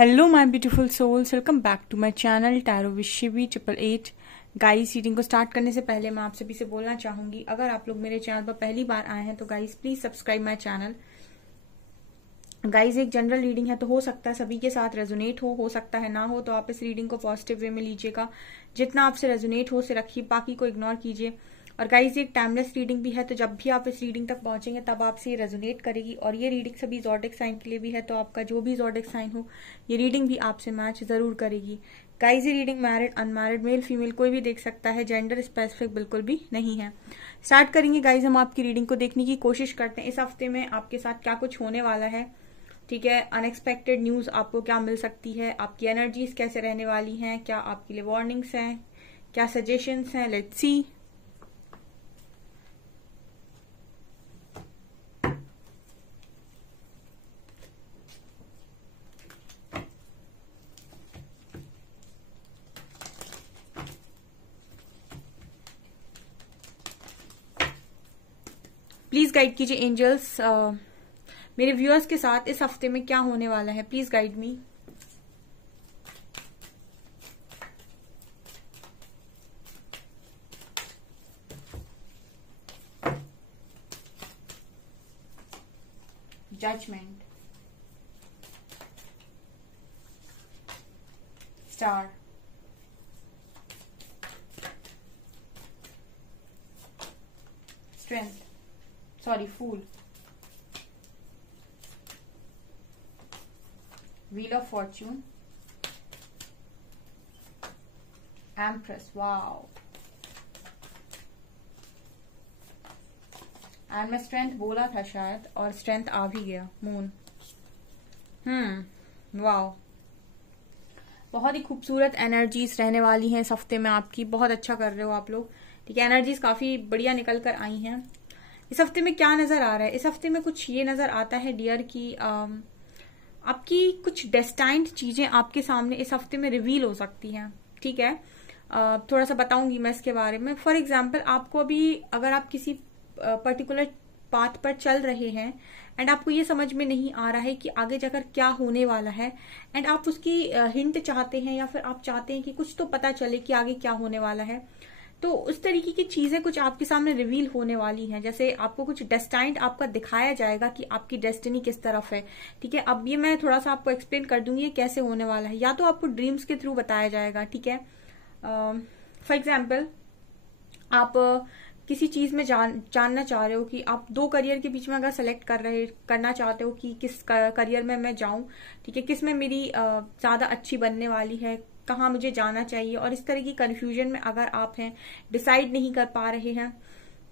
Hello my beautiful souls, welcome back to my channel tarot with Shivi 888। Guys, reading को start करने से पहले मैं आप सभी से बोलना चाहूंगी, अगर आप लोग मेरे चैनल पर पहली बार आए हैं तो guys please subscribe my channel. Guys, एक जनरल रीडिंग है तो हो सकता है सभी के साथ रेजोनेट हो सकता है ना हो, तो आप इस रीडिंग को पॉजिटिव वे में लीजिएगा। जितना आपसे रेजोनेट हो उसे रखिए, बाकी को इग्नोर कीजिए। और गाइस, ये एक टाइमलेस रीडिंग भी है, तो जब भी आप इस रीडिंग तक पहुंचेंगे तब आपसे ये रेजोनेट करेगी। और ये रीडिंग सभी ज़ोडिक साइन के लिए भी है, तो आपका जो भी ज़ोडिक साइन हो ये रीडिंग भी आपसे मैच जरूर करेगी। गाइस, ये reading married unmarried male female कोई भी देख सकता है, जेंडर स्पेसिफिक बिल्कुल भी नहीं है। स्टार्ट करेंगे गाइस, हम आपकी रीडिंग को देखने की कोशिश करते हैं इस हफ्ते में आपके साथ क्या कुछ होने वाला है। ठीक है, अनएक्सपेक्टेड न्यूज आपको क्या मिल सकती है, आपकी एनर्जीज कैसे रहने वाली हैं, क्या आपके लिए वार्निंग्स हैं, क्या सजेशंस हैं। Let's see. प्लीज गाइड कीजिए एंजल्स, मेरे व्यूअर्स के साथ इस हफ्ते में क्या होने वाला है। Please guide me. Judgement, star, strength, sorry fool, wheel of fortune, empress. Wow, and मैं स्ट्रेंथ बोला था शायद, और स्ट्रेंथ आ भी गया। मून। वाओ, बहुत ही खूबसूरत एनर्जीज रहने वाली हैं इस हफ्ते में आपकी। बहुत अच्छा कर रहे हो आप लोग। ठीक है, एनर्जीज काफी बढ़िया निकल कर आई हैं। इस हफ्ते में क्या नजर आ रहा है? इस हफ्ते में कुछ ये नजर आता है डियर की आपकी कुछ डेस्टाइन्ड चीजें आपके सामने इस हफ्ते में रिवील हो सकती हैं। ठीक है, थोड़ा सा बताऊंगी मैं इसके बारे में। फॉर एग्जाम्पल, आपको अभी अगर आप किसी पर्टिकुलर पाथ पर चल रहे हैं एंड आपको ये समझ में नहीं आ रहा है कि आगे जाकर क्या होने वाला है, एंड आप उसकी हिंट चाहते हैं या फिर आप चाहते हैं कि कुछ तो पता चले कि आगे क्या होने वाला है, तो उस तरीके की चीजें कुछ आपके सामने रिवील होने वाली हैं। जैसे आपको कुछ डेस्टाइन्ड आपका दिखाया जाएगा कि आपकी डेस्टिनी किस तरफ है। ठीक है, अब ये मैं थोड़ा सा आपको एक्सप्लेन कर दूंगी ये कैसे होने वाला है। या तो आपको ड्रीम्स के थ्रू बताया जाएगा। ठीक है, फॉर एग्जाम्पल, आप किसी चीज में जानना चाह रहे हो कि आप दो करियर के बीच में अगर सेलेक्ट करना चाहते हो कि किस करियर में मैं जाऊं। ठीक है, किस में मेरी ज्यादा अच्छी बनने वाली है, कहाँ मुझे जाना चाहिए, और इस तरह की कंफ्यूजन में अगर आप हैं, डिसाइड नहीं कर पा रहे हैं,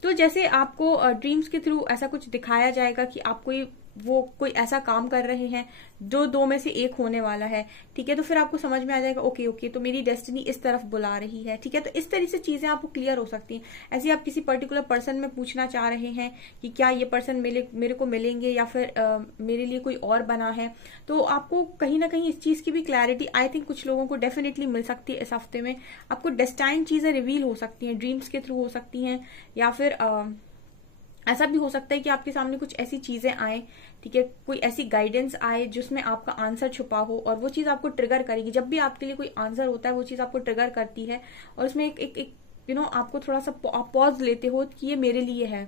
तो जैसे आपको ड्रीम्स के थ्रू ऐसा कुछ दिखाया जाएगा कि आप कोई ऐसा काम कर रहे हैं जो दो में से एक होने वाला है। ठीक है, तो फिर आपको समझ में आ जाएगा ओके तो मेरी डेस्टिनी इस तरफ बुला रही है। ठीक है, तो इस तरह से चीजें आपको क्लियर हो सकती हैं। ऐसे आप किसी पर्टिकुलर पर्सन में पूछना चाह रहे हैं कि क्या ये पर्सन मेरे को मिलेंगे या फिर मेरे लिए कोई और बना है, तो आपको कहीं ना कहीं इस चीज की भी क्लैरिटी आई थिंक कुछ लोगों को डेफिनेटली मिल सकती है इस हफ्ते में। आपको डेस्टाइन चीजें रिवील हो सकती हैं, ड्रीम्स के थ्रू हो सकती हैं, या फिर ऐसा भी हो सकता है कि आपके सामने कुछ ऐसी चीजें आए। ठीक है, कोई ऐसी गाइडेंस आए जिसमें आपका आंसर छुपा हो, और वो चीज आपको ट्रिगर करेगी। जब भी आपके लिए कोई आंसर होता है वो चीज आपको ट्रिगर करती है, और उसमें एक आपको थोड़ा सा पॉज लेते हो कि ये मेरे लिए है।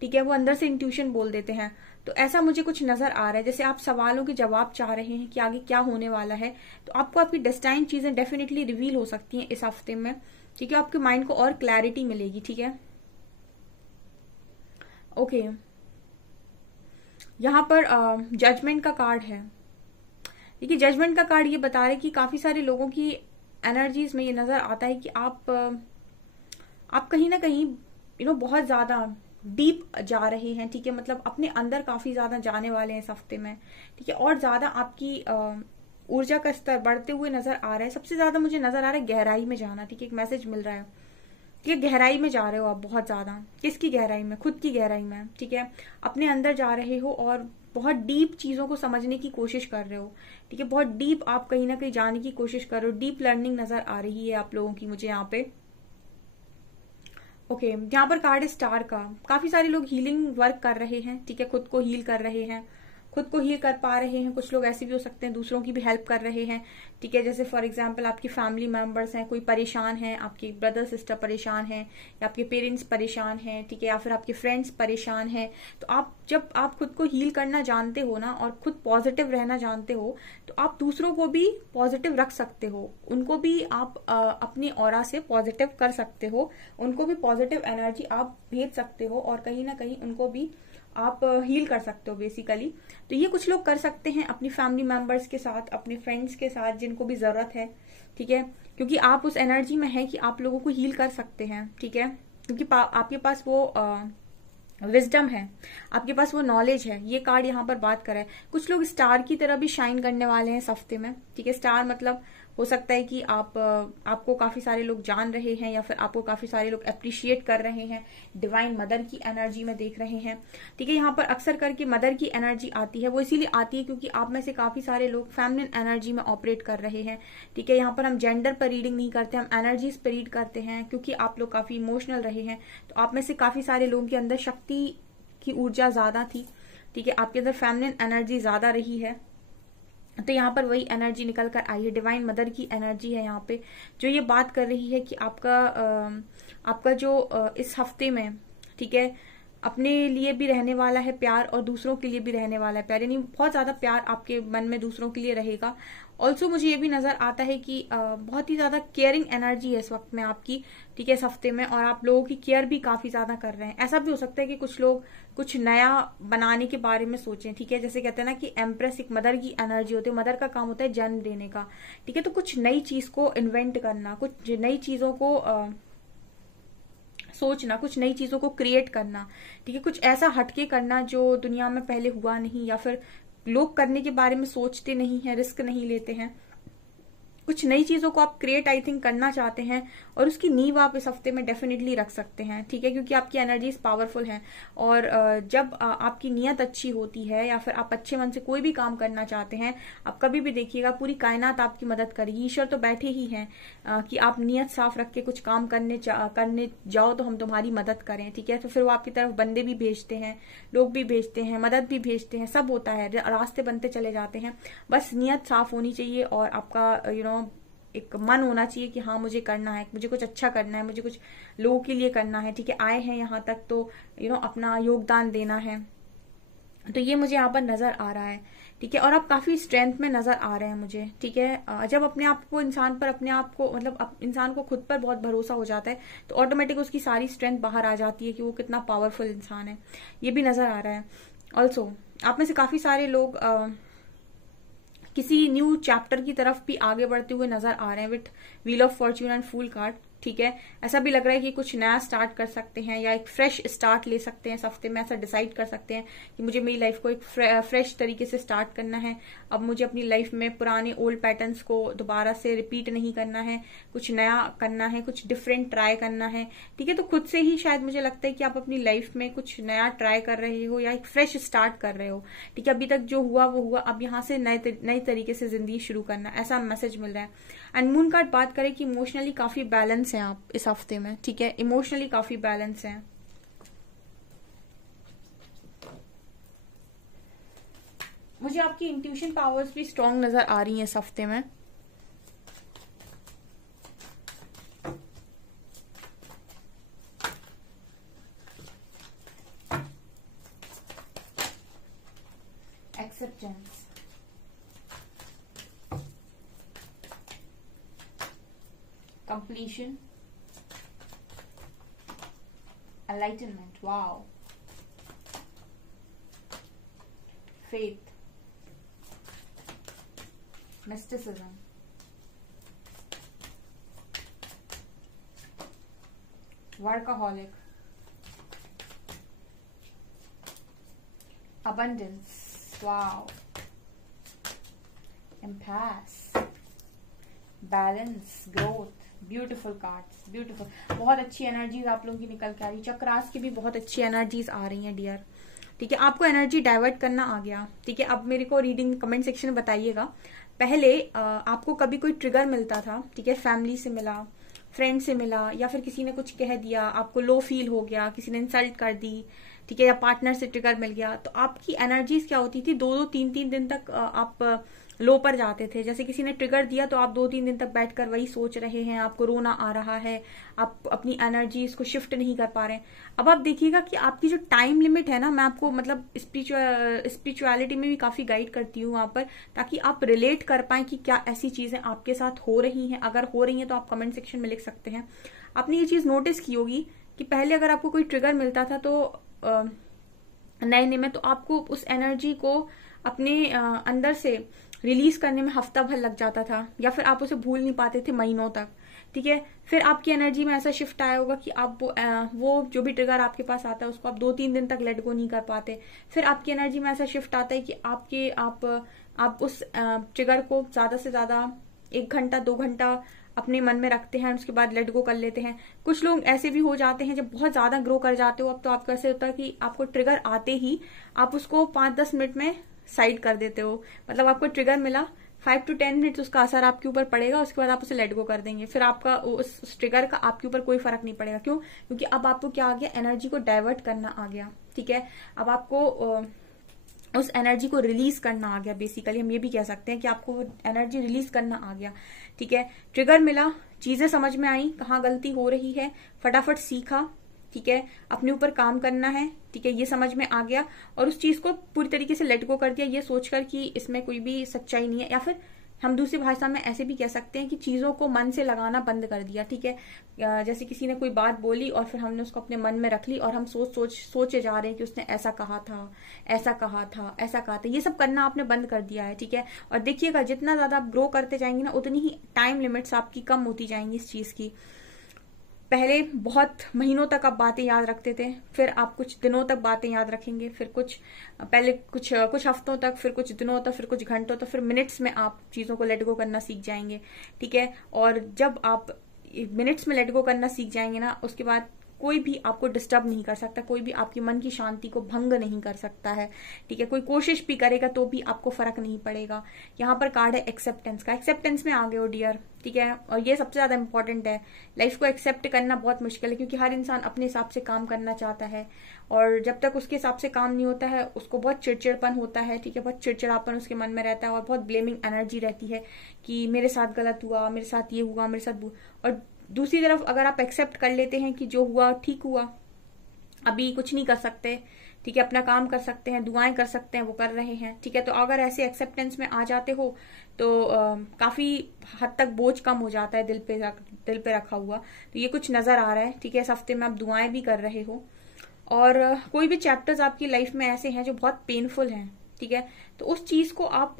ठीक है, वो अंदर से इंट्यूशन बोल देते हैं। तो ऐसा मुझे कुछ नजर आ रहा है, जैसे आप सवालों के जवाब चाह रहे हैं कि आगे क्या होने वाला है, तो आपको आपकी डेस्टाइन चीजें डेफिनेटली रिवील हो सकती हैं इस हफ्ते में। ठीक है, आपके माइंड को और क्लैरिटी मिलेगी। ठीक है, ओके, यहाँ पर जजमेंट का कार्ड है। देखिए, जजमेंट का कार्ड ये बता रहा है कि काफी सारे लोगों की एनर्जीज में ये नजर आता है कि आप कहीं ना कहीं बहुत ज्यादा डीप जा रहे हैं। ठीक है, मतलब अपने अंदर काफी ज्यादा जाने वाले हैं इस हफ्ते में। ठीक है, और ज्यादा आपकी ऊर्जा का स्तर बढ़ते हुए नजर आ रहा है। सबसे ज्यादा मुझे नजर आ रहा है गहराई में जाना। ठीक है, एक मैसेज मिल रहा है कि गहराई में जा रहे हो आप बहुत ज्यादा। किसकी गहराई में? खुद की गहराई में। ठीक है, अपने अंदर जा रहे हो और बहुत डीप चीजों को समझने की कोशिश कर रहे हो। ठीक है, बहुत डीप आप कहीं ना कहीं जाने की कोशिश कर रहे हो। डीप लर्निंग नजर आ रही है आप लोगों की मुझे यहाँ पे। ओके, यहाँ पर कार्ड है स्टार का। काफी सारे लोग हीलिंग वर्क कर रहे हैं। ठीक है, खुद को हील कर रहे हैं, खुद को हील कर पा रहे हैं, कुछ लोग ऐसे भी हो सकते हैं दूसरों की भी हेल्प कर रहे हैं, ठीक है। जैसे फॉर एग्जांपल आपकी फैमिली मेंबर्स हैं, कोई परेशान है, आपके ब्रदर सिस्टर परेशान है, या आपके पेरेंट्स परेशान हैं, ठीक है, या फिर आपके फ्रेंड्स परेशान हैं, तो आप जब आप खुद को हील करना जानते हो ना और खुद पॉजिटिव रहना जानते हो, तो आप दूसरों को भी पॉजिटिव रख सकते हो, उनको भी आप अपनी ऑरा से पॉजिटिव कर सकते हो, उनको भी पॉजिटिव एनर्जी आप भेज सकते हो और कहीं ना कहीं उनको भी आप हील कर सकते हो बेसिकली। तो ये कुछ लोग कर सकते हैं अपनी फैमिली मेंबर्स के साथ, अपने फ्रेंड्स के साथ, जिनको भी जरूरत है, ठीक है, क्योंकि आप उस एनर्जी में हैं कि आप लोगों को हील कर सकते हैं, ठीक है, क्योंकि आपके पास वो विजडम है, आपके पास वो नॉलेज है। ये कार्ड यहाँ पर बात कर रहा है। कुछ लोग स्टार की तरह भी शाइन करने वाले हैं इस हफ्ते में, ठीक है। स्टार मतलब हो सकता है कि आपको काफी सारे लोग जान रहे हैं या फिर आपको काफी सारे लोग अप्रिशिएट कर रहे हैं, डिवाइन मदर की एनर्जी में देख रहे हैं, ठीक है। यहाँ पर अक्सर करके मदर की एनर्जी आती है, वो इसीलिए आती है क्योंकि आप में से काफी सारे लोग फेमिनिन एनर्जी में ऑपरेट कर रहे हैं, ठीक है। यहाँ पर हम जेंडर पर रीडिंग नहीं करते, हम एनर्जीज पर रीड करते हैं, क्योंकि आप लोग काफी इमोशनल रहे हैं, तो आप में से काफी सारे लोगों के अंदर शक्ति की ऊर्जा ज्यादा थी, ठीक है, आपके अंदर फेमिनिन एनर्जी ज्यादा रही है, तो यहाँ पर वही एनर्जी निकल कर आई है। डिवाइन मदर की एनर्जी है यहाँ पे, जो ये बात कर रही है कि आपका जो इस हफ्ते में, ठीक है, अपने लिए भी रहने वाला है प्यार और दूसरों के लिए भी रहने वाला है प्यार, यानी बहुत ज्यादा प्यार आपके मन में दूसरों के लिए रहेगा। ऑल्सो मुझे ये भी नजर आता है कि बहुत ही ज्यादा केयरिंग एनर्जी है इस वक्त में आपकी, ठीक है, इस हफ्ते में, और आप लोगों की केयर भी काफी ज्यादा कर रहे हैं। ऐसा भी हो सकता है कि कुछ लोग कुछ नया बनाने के बारे में सोचें, ठीक है, जैसे कहते हैं ना कि एम्प्रेस एक मदर की एनर्जी होती है, मदर का काम होता है जन्म देने का, ठीक है, तो कुछ नई चीज को इन्वेंट करना, कुछ नई चीजों को सोचना, कुछ नई चीजों को क्रिएट करना, ठीक है, कुछ ऐसा हटके करना जो दुनिया में पहले हुआ नहीं या फिर लोग करने के बारे में सोचते नहीं है, रिस्क नहीं लेते हैं। कुछ नई चीजों को आप क्रिएट आई थिंक करना चाहते हैं और उसकी नींव आप इस हफ्ते में डेफिनेटली रख सकते हैं, ठीक है, क्योंकि आपकी एनर्जीज पावरफुल हैं। और जब आपकी नीयत अच्छी होती है या फिर आप अच्छे मन से कोई भी काम करना चाहते हैं, आप कभी भी देखिएगा पूरी कायनात आपकी मदद करेगी। ईश्वर तो बैठे ही हैं कि आप नीयत साफ रख के कुछ काम करने जाओ तो हम तुम्हारी मदद करें, ठीक है। तो फिर वो आपकी तरफ बंदे भी भेजते हैं, लोग भी भेजते हैं, मदद भी भेजते हैं, सब होता है, रास्ते बनते चले जाते हैं। बस नीयत साफ होनी चाहिए और आपका एक मन होना चाहिए कि हाँ मुझे करना है, मुझे कुछ अच्छा करना है, मुझे कुछ लोगों के लिए करना है, ठीक है। आए हैं यहाँ तक तो अपना योगदान देना है, तो ये मुझे यहाँ पर नजर आ रहा है, ठीक है। और आप काफी स्ट्रेंथ में नजर आ रहे हैं मुझे, ठीक है। जब अपने आप को मतलब इंसान को खुद पर बहुत भरोसा हो जाता है तो ऑटोमेटिक उसकी सारी स्ट्रेंथ बाहर आ जाती है कि वो कितना पावरफुल इंसान है, ये भी नजर आ रहा है। ऑल्सो आप में से काफी सारे लोग किसी न्यू चैप्टर की तरफ भी आगे बढ़ते हुए नजर आ रहे हैं with wheel of fortune and fool card, ठीक है। ऐसा भी लग रहा है कि कुछ नया स्टार्ट कर सकते हैं या एक फ्रेश स्टार्ट ले सकते हैं इस हफ्ते में। ऐसा डिसाइड कर सकते हैं कि मुझे मेरी लाइफ को एक फ्रेश तरीके से स्टार्ट करना है, अब मुझे अपनी लाइफ में पुराने ओल्ड पैटर्न्स को दोबारा से रिपीट नहीं करना है, कुछ नया करना है, कुछ डिफरेंट ट्राई करना है, ठीक है। तो खुद से ही शायद मुझे लगता है कि आप अपनी लाइफ में कुछ नया ट्राई कर रहे हो या एक फ्रेश स्टार्ट कर रहे हो, ठीक है। अभी तक जो हुआ वो हुआ, अब यहाँ से नए तरीके से जिंदगी शुरू करना, ऐसा मैसेज मिल रहा है। एंड मून कार्ड बात करें कि इमोशनली काफी बैलेंस हैं आप इस हफ्ते में, ठीक है, इमोशनली काफी बैलेंस हैं। मुझे आपकी इंट्यूशन पावर्स भी स्ट्रांग नजर आ रही हैं इस हफ्ते में। Acceptance, completion, enlightenment, wow, faith, mysticism, workaholic, abundance, wow, impasse, balance, growth, beautiful cards, beautiful, बहुत अच्छी एनर्जीज आप लोगों की निकल के आ रही है। चक्रास की भी बहुत अच्छी एनर्जीज आ रही हैं डियर, ठीक है। आपको एनर्जी डाइवर्ट करना आ गया, ठीक है। अब मेरे को रीडिंग कमेंट सेक्शन में बताइएगा, पहले आपको कभी कोई ट्रिगर मिलता था, ठीक है, फैमिली से मिला, फ्रेंड से मिला, या फिर किसी ने कुछ कह दिया, आपको लो फील हो गया, किसी ने इंसल्ट कर दी, ठीक है, या पार्टनर से ट्रिगर मिल गया, तो आपकी एनर्जीज क्या होती थी, 2-2 3-3 दिन तक आप लो पर जाते थे। जैसे किसी ने ट्रिगर दिया तो आप 2-3 दिन तक बैठकर वही सोच रहे हैं, आपको रोना आ रहा है, आप अपनी एनर्जीज को शिफ्ट नहीं कर पा रहे हैं। अब आप देखिएगा कि आपकी जो टाइम लिमिट है ना, मैं आपको मतलब स्पिरिचुअलिटी में भी काफी गाइड करती हूँ वहां पर, ताकि आप रिलेट कर पाए कि क्या ऐसी चीजें आपके साथ हो रही हैं। अगर हो रही हैं तो आप कमेंट सेक्शन में लिख सकते हैं। आपने ये चीज नोटिस की होगी कि पहले अगर आपको कोई ट्रिगर मिलता था तो नए नए में, तो आपको उस एनर्जी को अपने अंदर से रिलीज करने में हफ्ता भर लग जाता था, या फिर आप उसे भूल नहीं पाते थे महीनों तक। ठीक है, फिर आपकी एनर्जी में ऐसा शिफ्ट आया होगा कि आप वो जो भी ट्रिगर आपके पास आता है उसको आप 2-3 दिन तक लेट गो नहीं कर पाते। फिर आपकी एनर्जी में ऐसा शिफ्ट आता है कि आप उस ट्रिगर को ज्यादा से ज्यादा 1 घंटा 2 घंटा अपने मन में रखते हैं, उसके बाद लेट गो कर लेते हैं। कुछ लोग ऐसे भी हो जाते हैं जब बहुत ज्यादा ग्रो कर जाते हो अब, तो आपको ऐसे होता है कि आपको ट्रिगर आते ही आप उसको 5-10 मिनट में साइड कर देते हो। मतलब आपको ट्रिगर मिला, 5 to 10 मिनट्स उसका असर आपके ऊपर पड़ेगा, उसके बाद आप उसे लेट गो कर देंगे। फिर आपका उस ट्रिगर का आपके ऊपर कोई फर्क नहीं पड़ेगा। क्यों? क्योंकि अब आपको क्या आ गया, एनर्जी को डाइवर्ट करना आ गया। ठीक है, अब आपको उस एनर्जी को रिलीज करना आ गया। बेसिकली हम ये भी कह सकते हैं कि आपको वो एनर्जी रिलीज करना आ गया। ठीक है, ट्रिगर मिला, चीजें समझ में आई, कहाँ गलती हो रही है, फटाफट सीखा। ठीक है, अपने ऊपर काम करना है। ठीक है, ये समझ में आ गया और उस चीज को पूरी तरीके से लेट गो कर दिया, ये सोचकर कि इसमें कोई भी सच्चाई नहीं है। या फिर हम दूसरी भाषा में ऐसे भी कह सकते हैं कि चीजों को मन से लगाना बंद कर दिया। ठीक है, जैसे किसी ने कोई बात बोली और फिर हमने उसको अपने मन में रख ली और हम सोचे जा रहे हैं कि उसने ऐसा कहा था, ऐसा कहा था, ऐसा कहा था। ये सब करना आपने बंद कर दिया है। ठीक है, और देखिएगा जितना ज्यादा आप ग्रो करते जाएंगे ना, उतनी ही टाइम लिमिट्स आपकी कम होती जाएंगी इस चीज की। पहले बहुत महीनों तक आप बातें याद रखते थे, फिर आप कुछ दिनों तक बातें याद रखेंगे, फिर पहले कुछ हफ्तों तक, फिर कुछ दिनों तक, फिर कुछ घंटों तक, फिर मिनट्स में आप चीजों को लेट गो करना सीख जाएंगे। ठीक है, और जब आप मिनट्स में लेट गो करना सीख जाएंगे ना, उसके बाद कोई भी आपको डिस्टर्ब नहीं कर सकता, कोई भी आपकी मन की शांति को भंग नहीं कर सकता है। ठीक है, कोई कोशिश भी करेगा तो भी आपको फर्क नहीं पड़ेगा। यहाँ पर कार्ड है एक्सेप्टेंस का। एक्सेप्टेंस में आ गए हो डियर। ठीक है, और ये सबसे ज्यादा इंपॉर्टेंट है। लाइफ को एक्सेप्ट करना बहुत मुश्किल है, क्योंकि हर इंसान अपने हिसाब से काम करना चाहता है, और जब तक उसके हिसाब से काम नहीं होता है उसको बहुत चिड़चिड़पन होता है। ठीक है, बहुत चिड़चिड़ापन उसके मन में रहता है और बहुत ब्लेमिंग एनर्जी रहती है कि मेरे साथ गलत हुआ, मेरे साथ ये हुआ, मेरे साथ और दूसरी तरफ अगर आप एक्सेप्ट कर लेते हैं कि जो हुआ ठीक हुआ, अभी कुछ नहीं कर सकते, ठीक है, अपना काम कर सकते हैं, दुआएं कर सकते हैं, वो कर रहे हैं। ठीक है, तो अगर ऐसे एक्सेप्टेंस में आ जाते हो तो काफी हद तक बोझ कम हो जाता है दिल पे रखा हुआ। तो ये कुछ नजर आ रहा है। ठीक है, इस हफ्ते में आप दुआएं भी कर रहे हो, और कोई भी चैप्टर्स आपकी लाइफ में ऐसे हैं जो बहुत पेनफुल हैं। ठीक है, तो उस चीज को आप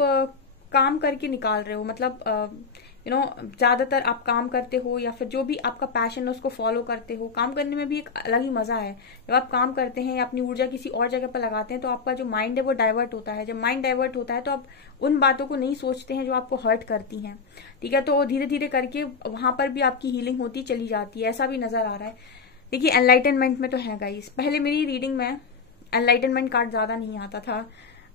काम करके निकाल रहे हो। मतलब ज्यादातर आप काम करते हो या फिर जो भी आपका पैशन है उसको फॉलो करते हो। काम करने में भी एक अलग ही मजा है। जब आप काम करते हैं या अपनी ऊर्जा किसी और जगह पर लगाते हैं तो आपका जो माइंड है वो डाइवर्ट होता है। जब माइंड डाइवर्ट होता है तो आप उन बातों को नहीं सोचते हैं जो आपको हर्ट करती हैं। ठीक है, तो धीरे धीरे करके वहां पर भी आपकी हीलिंग होती चली जाती है, ऐसा भी नजर आ रहा है। देखिए, एनलाइटनमेंट में तो है गाइस। पहले मेरी रीडिंग में एनलाइटनमेंट कार्ड ज्यादा नहीं आता था,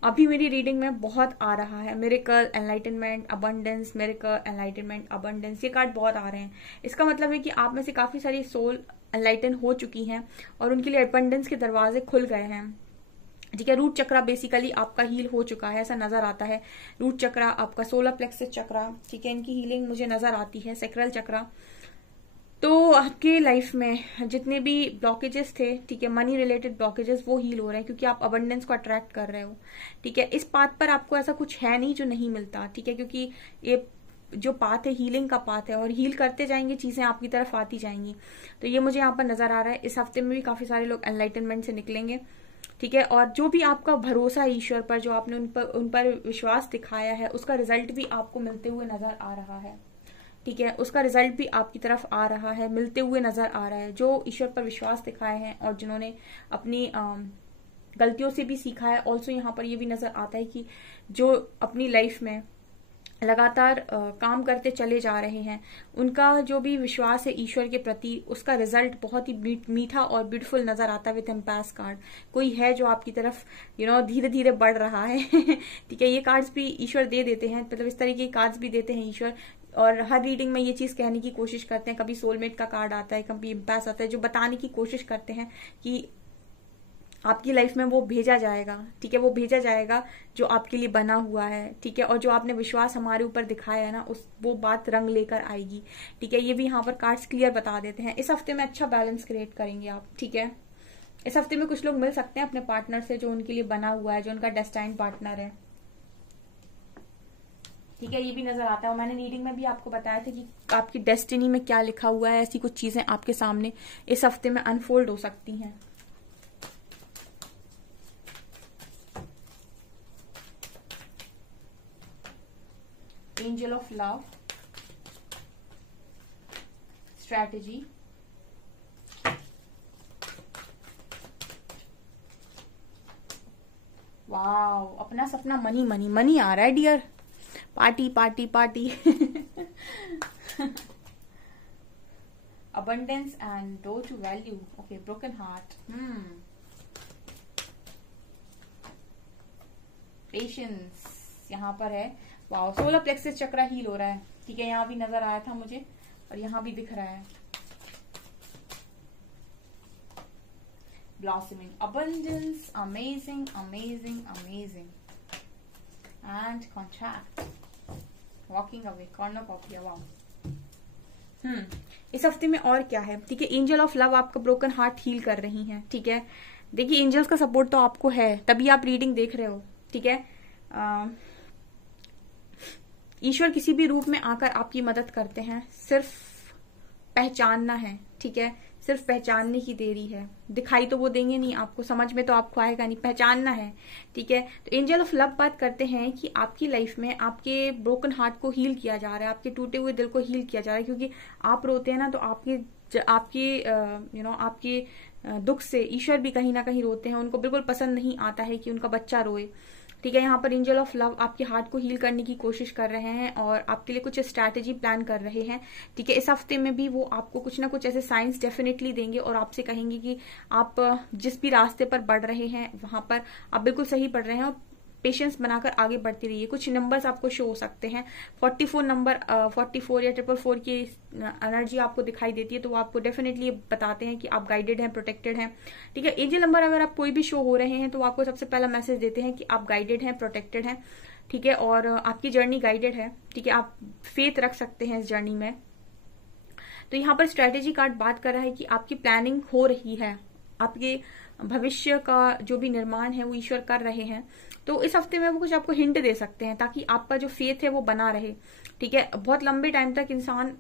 अभी मेरी रीडिंग में बहुत आ रहा है। Miracle, enlightenment, abundance, miracle, enlightenment, abundance, ये कार्ड बहुत आ रहे हैं। इसका मतलब है कि आप में से काफी सारी सोल एनलाइटन हो चुकी हैं और उनके लिए अबंडेंस के दरवाजे खुल गए हैं। ठीक है, रूट चक्रा बेसिकली आपका हील हो चुका है, ऐसा नजर आता है। रूट चक्रा, आपका सोलर प्लेक्सस चक्रा, ठीक है, इनकी हीलिंग मुझे नजर आती है। सेक्रल चक्रा, तो आपके लाइफ में जितने भी ब्लॉकेजेस थे, ठीक है, मनी रिलेटेड ब्लॉकेजेस, वो हील हो रहे हैं क्योंकि आप अबंडेंस को अट्रैक्ट कर रहे हो। ठीक है, इस पाथ पर आपको ऐसा कुछ है नहीं जो नहीं मिलता। ठीक है, क्योंकि ये जो पाथ है हीलिंग का पाथ है, और हील करते जाएंगे चीजें आपकी तरफ आती जाएंगी। तो ये मुझे यहाँ पर नजर आ रहा है। इस हफ्ते में भी काफी सारे लोग एनलाइटनमेंट से निकलेंगे। ठीक है, और जो भी आपका भरोसा है ईश्वर पर, जो आपने उन पर विश्वास दिखाया है, उसका रिजल्ट भी आपको मिलते हुए नजर आ रहा है। ठीक है, उसका रिजल्ट भी आपकी तरफ आ रहा है, मिलते हुए नजर आ रहा है। जो ईश्वर पर विश्वास दिखाए हैं और जिन्होंने अपनी गलतियों से भी सीखा है। ऑल्सो यहाँ पर ये भी नजर आता है कि जो अपनी लाइफ में लगातार काम करते चले जा रहे हैं, उनका जो भी विश्वास है ईश्वर के प्रति, उसका रिजल्ट बहुत ही मीठा और ब्यूटीफुल नजर आता है विद एम्पास कार्ड। कोई है जो आपकी तरफ धीरे धीरे बढ़ रहा है। ठीक है, ये कार्ड्स भी ईश्वर दे देते हैं, मतलब इस तरीके के कार्ड्स भी देते हैं ईश्वर। और हर रीडिंग में ये चीज कहने की कोशिश करते हैं। कभी सोलमेट का कार्ड आता है, कभी एम्पास आता है, जो बताने की कोशिश करते हैं कि आपकी लाइफ में वो भेजा जाएगा, ठीक है, वो भेजा जाएगा जो आपके लिए बना हुआ है, ठीक है, और जो आपने विश्वास हमारे ऊपर दिखाया है ना, उस वो बात रंग लेकर आएगी, ठीक है। ये भी यहाँ पर कार्ड्स क्लियर बता देते हैं। इस हफ्ते में अच्छा बैलेंस क्रिएट करेंगे आप, ठीक है। इस हफ्ते में कुछ लोग मिल सकते हैं अपने पार्टनर से जो उनके लिए बना हुआ है, जो उनका डेस्टाइन्ड पार्टनर है, ठीक है। ये भी नजर आता है और मैंने रीडिंग में भी आपको बताया था कि आपकी डेस्टिनी में क्या लिखा हुआ है, ऐसी कुछ चीजें आपके सामने इस हफ्ते में अनफोल्ड हो सकती हैं। Angel of love, strategy, wow, अपना सपना मनी मनी मनी आ रहा है dear, party party party. abundance and door to value, okay, broken heart, patience यहाँ पर है। वाओ, सोलर प्लेक्सस चक्र हील हो रहा है, ठीक है, यहाँ भी नजर आया था मुझे और यहाँ भी दिख रहा है। Blossoming, abundance, amazing amazing amazing, and contract, walking away, corner copy, wow. इस हफ्ते में और क्या है, ठीक है, एंजल ऑफ लव आपका ब्रोकन हार्ट हील कर रही हैं, ठीक है। देखिए एंजल्स का सपोर्ट तो आपको है, तभी आप रीडिंग देख रहे हो, ठीक है। ईश्वर किसी भी रूप में आकर आपकी मदद करते हैं, सिर्फ पहचानना है, ठीक है, सिर्फ पहचानने की देरी है। दिखाई तो वो देंगे नहीं आपको, समझ में तो आपको आएगा नहीं, पहचानना है, ठीक है। तो एंजल ऑफ लव बात करते हैं कि आपकी लाइफ में आपके ब्रोकन हार्ट को हील किया जा रहा है, आपके टूटे हुए दिल को हील किया जा रहा है, क्योंकि आप रोते हैं ना, तो आपके दुख से ईश्वर भी कहीं ना कहीं रोते हैं, उनको बिल्कुल पसंद नहीं आता है कि उनका बच्चा रोए, ठीक है। यहाँ पर एंजल ऑफ लव आपके हार्ट को हील करने की कोशिश कर रहे हैं और आपके लिए कुछ स्ट्रैटेजी प्लान कर रहे हैं, ठीक है। इस हफ्ते में भी वो आपको कुछ ना कुछ ऐसे साइंस डेफिनेटली देंगे और आपसे कहेंगे कि आप जिस भी रास्ते पर बढ़ रहे हैं वहां पर आप बिल्कुल सही बढ़ रहे हैं और पेशेंस बनाकर आगे बढ़ते रहिए। कुछ नंबर्स आपको शो हो सकते हैं, 44 नंबर, 44 या 444 की एनर्जी आपको दिखाई देती है, तो वो आपको डेफिनेटली बताते हैं कि आप गाइडेड हैं, प्रोटेक्टेड हैं, ठीक है। एंजल नंबर अगर आप कोई भी शो हो रहे हैं तो वो आपको सबसे पहला मैसेज देते हैं कि आप गाइडेड हैं, प्रोटेक्टेड हैं, ठीक है, और आपकी जर्नी गाइडेड है, ठीक है, आप फेथ रख सकते हैं इस जर्नी में। तो यहाँ पर स्ट्रेटेजी कार्ड बात कर रहा है कि आपकी प्लानिंग हो रही है, आपके भविष्य का जो भी निर्माण है वो ईश्वर कर रहे हैं, तो इस हफ्ते में वो कुछ आपको हिंट दे सकते हैं ताकि आपका जो फेथ है वो बना रहे, ठीक है। बहुत लंबे टाइम तक इंसान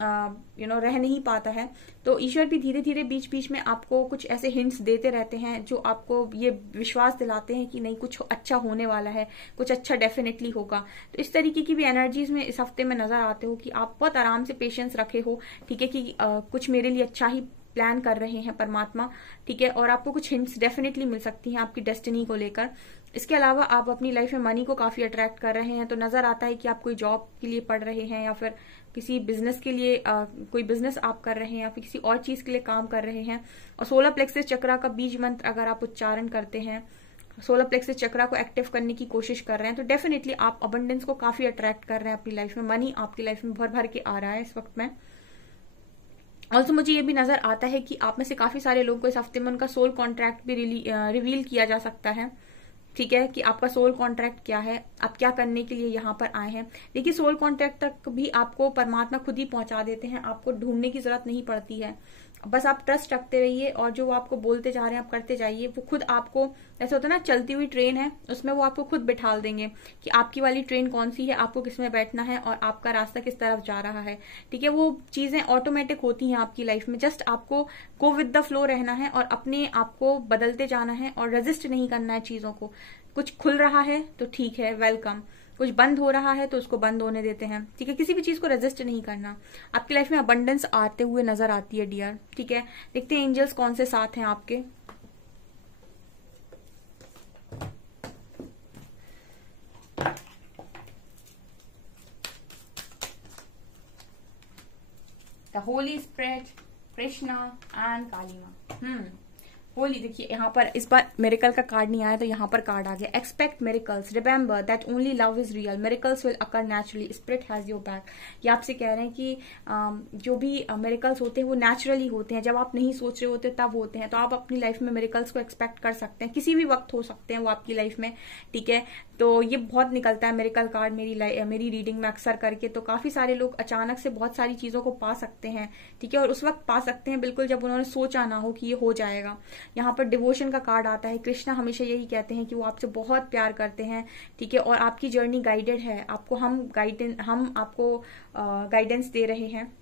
रह नहीं पाता है, तो ईश्वर भी धीरे धीरे बीच बीच में आपको कुछ ऐसे हिंट्स देते रहते हैं जो आपको ये विश्वास दिलाते हैं कि नहीं, कुछ अच्छा होने वाला है, कुछ अच्छा डेफिनेटली होगा। तो इस तरीके की भी एनर्जीज में इस हफ्ते में नजर आते हो कि आप बहुत आराम से पेशेंस रखे हो, ठीक है, कि कुछ मेरे लिए अच्छा ही प्लान कर रहे हैं परमात्मा, ठीक है, और आपको कुछ हिंट्स डेफिनेटली मिल सकती हैं आपकी डेस्टिनी को लेकर। इसके अलावा आप अपनी लाइफ में मनी को काफी अट्रैक्ट कर रहे हैं, तो नजर आता है कि आप कोई जॉब के लिए पढ़ रहे हैं या फिर किसी बिजनेस के लिए कोई बिजनेस आप कर रहे हैं या फिर किसी और चीज के लिए काम कर रहे हैं। और सोलर प्लेक्सस चक्रा का बीज मंत्र अगर आप उच्चारण करते हैं, सोलर प्लेक्सस चक्रा को एक्टिव करने की कोशिश कर रहे हैं, तो डेफिनेटली आप अबंडेंस को काफी अट्रैक्ट कर रहे हैं अपनी लाइफ में। मनी आपकी लाइफ में भर भर के आ रहा है इस वक्त में। ऑल्सो मुझे ये भी नजर आता है कि आप में से काफी सारे लोगों को इस हफ्ते में उनका सोल कॉन्ट्रैक्ट भी रिवील किया जा सकता है, ठीक है, कि आपका सोल कॉन्ट्रैक्ट क्या है, आप क्या करने के लिए यहाँ पर आए हैं। देखिए सोल कॉन्ट्रैक्ट तक भी आपको परमात्मा खुद ही पहुंचा देते हैं, आपको ढूंढने की जरूरत नहीं पड़ती है, बस आप ट्रस्ट रखते रहिए और जो वो आपको बोलते जा रहे हैं आप करते जाइए। वो खुद आपको, ऐसा होता है ना, चलती हुई ट्रेन है उसमें वो आपको खुद बिठाल देंगे कि आपकी वाली ट्रेन कौन सी है, आपको किसमें बैठना है और आपका रास्ता किस तरफ जा रहा है, ठीक है। वो चीजें ऑटोमेटिक होती हैं आपकी लाइफ में, जस्ट आपको गो विद द फ्लो रहना है और अपने आप को बदलते जाना है और रेजिस्ट नहीं करना है चीजों को। कुछ खुल रहा है तो ठीक है, वेलकम, कुछ बंद हो रहा है तो उसको बंद होने देते हैं, ठीक है। किसी भी चीज को रेजिस्ट नहीं करना। आपकी लाइफ में अबंडेंस आते हुए नजर आती है डियर, ठीक है। देखते हैं एंजल्स कौन से साथ हैं आपके। The Holi spirit, Krishna and Kali माँ। होली देखिए यहाँ पर इस बार मिरेकल का कार्ड नहीं आया तो यहाँ पर कार्ड आ गया, expect miracles, remember that only love is real, miracles will occur naturally, spirit has your back. ये आपसे कह रहे हैं कि जो भी मिरेकल्स होते हैं वो नेचुरली होते हैं, जब आप नहीं सोच रहे होते तब होते हैं। तो आप अपनी लाइफ में मिरेकल्स को एक्सपेक्ट कर सकते हैं, किसी भी वक्त हो सकते हैं वो आपकी लाइफ में, ठीक है। तो ये बहुत निकलता है मिरेकल कार्ड मेरी रीडिंग में अक्सर करके। तो काफी सारे लोग अचानक से बहुत सारी चीजों को पा सकते हैं, ठीक है, और उस वक्त पा सकते हैं बिल्कुल जब उन्होंने सोचा ना हो कि ये हो जाएगा। यहाँ पर डिवोशन का कार्ड आता है, कृष्णा हमेशा यही कहते हैं कि वो आपसे बहुत प्यार करते हैं, ठीक है, और आपकी जर्नी गाइडेड है, आपको हम आपको गाइडेंस दे रहे हैं,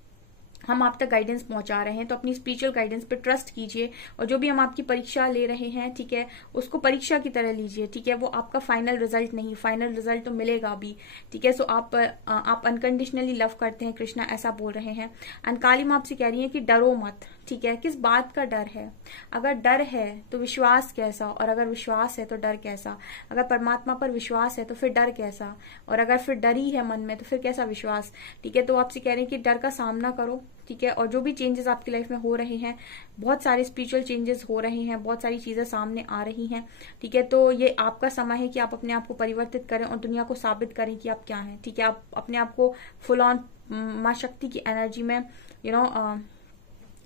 हम आप तक गाइडेंस पहुंचा रहे हैं। तो अपनी स्पिरिचुअल गाइडेंस पे ट्रस्ट कीजिए, और जो भी हम आपकी परीक्षा ले रहे हैं, ठीक है, उसको परीक्षा की तरह लीजिए, ठीक है। वो आपका फाइनल रिजल्ट नहीं, फाइनल रिजल्ट तो मिलेगा भी, ठीक है। सो आप अनकंडीशनली लव करते हैं, कृष्णा ऐसा बोल रहे हैं। एंड काली माँ आपसे कह रही है कि डरो मत, ठीक है। किस बात का डर है? अगर डर है तो विश्वास कैसा, और अगर विश्वास है तो डर कैसा? अगर परमात्मा पर विश्वास है तो फिर डर कैसा, और अगर फिर डर ही है मन में तो फिर कैसा विश्वास, ठीक है। तो आपसे कह रहे हैं कि डर का सामना करो, ठीक है। और जो भी चेंजेस आपकी लाइफ में हो रहे हैं, बहुत सारे स्पिरिचुअल चेंजेस हो रहे हैं, बहुत सारी चीजें सामने आ रही हैं, ठीक है। तो ये आपका समय है कि आप अपने आप को परिवर्तित करें और दुनिया को साबित करें कि आप क्या हैं, ठीक है। आप अपने आप को फुल ऑन मां शक्ति की एनर्जी में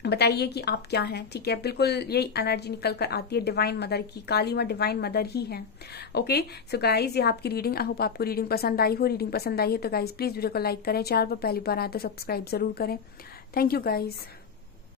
बताइए कि आप क्या हैं, ठीक है। बिल्कुल यही एनर्जी निकल कर आती है डिवाइन मदर की, काली माँ डिवाइन मदर ही है। ओके सो गाइज, ये आपकी रीडिंग, आई होप आपको रीडिंग पसंद आई हो। रीडिंग पसंद आई है तो गाइज प्लीज वीडियो को लाइक करें, चैनल पर पहली बार आए तो सब्सक्राइब जरूर करें। Thank you guys.